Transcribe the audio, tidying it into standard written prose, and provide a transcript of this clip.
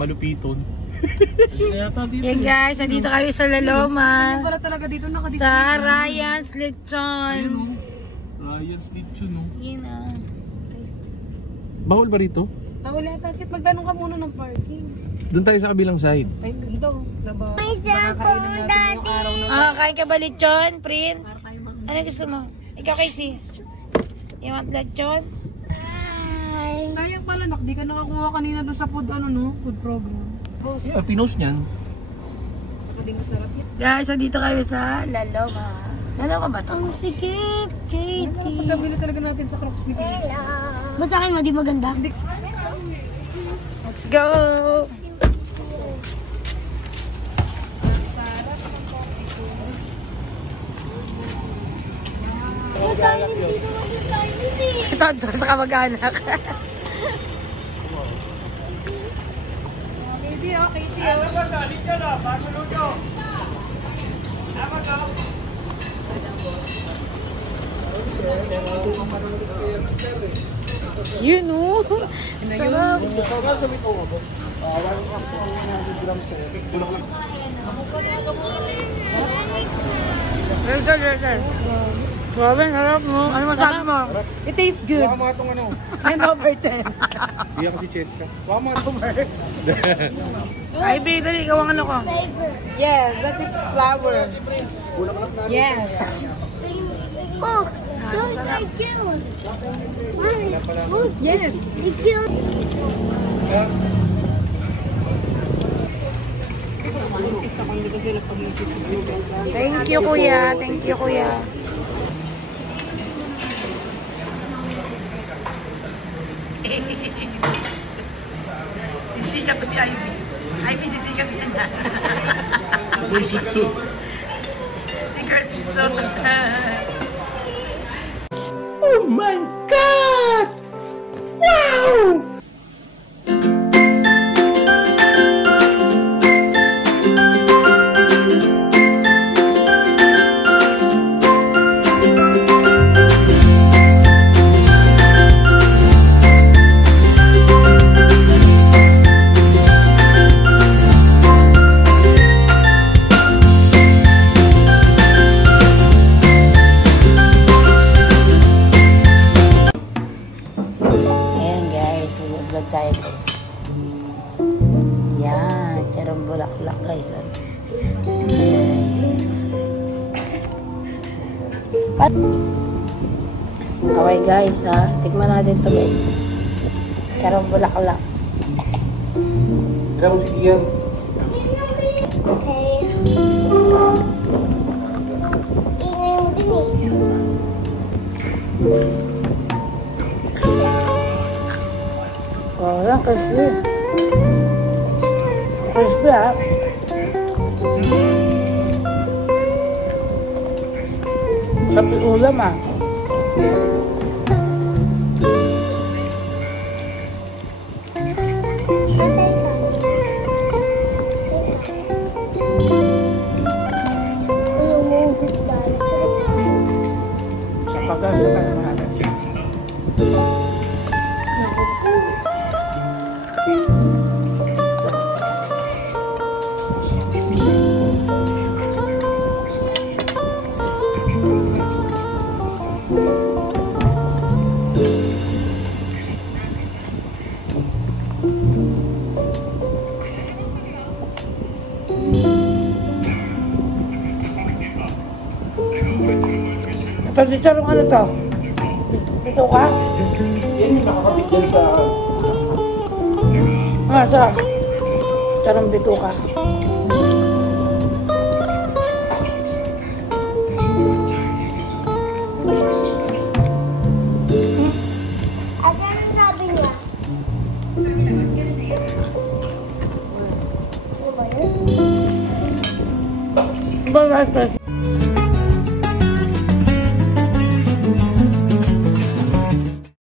malupiton. Yan guys, dito kami sa Laloma. Wala talaga dito nakadisplay. Sa Ryan's Lechon. Ryan's Lechon, no? Yun ah. Bawal ba rito? Wala tasit, magdanong ka muna ng parking. Doon tayo sa kabilang side. Ay, dito. Diba? May cellphone, Daddy. Kain ka ba lechon, Prince? Ano gusto mo? Ikaw kay sis. You want lechon? Sayang pala, nak. Di ka nakakuha kanina doon sa food, food program. Boss. Yeah, pinost niyan. Baka di masarap yan. Guys, dito kami sa Laloma. Laloma ba ito? Ang sikip, Katie. Pagkabili talaga natin sa Crocs ni Katie. Ba't sa akin mo, di maganda? Let's go! Ito, sa kamag-anak. Baby, okay, see you. Yun o. Sarap. Grabe, sarap mo. Ano masabi mo? It tastes good. Waka mga itong 10 over 10. Iya kasi Cheska. Waka mga itong Ay, babe, dali, gawa ano ko. Yes, that is flour. Yes. Oh, look, I killed. Look, Yes. I killed. Isa ko hindi kasi napag-ibig. Thank you, kuya. Thank you, kuya. Sisikat ko si Ivy. Ivy, sisikat ka na. Uy, sutsu. Sikat, sutsu. Oh my God! Wow! Tayo guys. Yan, charong bulaklak guys. Okay guys ha, tikman natin to guys. Charong bulaklak. Kira mo si Kian. Okay. Ingay mo din eh. Oh, yan, crispy. Crispy ha. Sabi ulam ah. Sa pagkasa ka naman natin. Ito, chicharong ano to? Ito ka? Yan yung nakakapit yan sa... Sa chicharong bituka. Ate, anong sabi niya? Ano ba yun? Ba,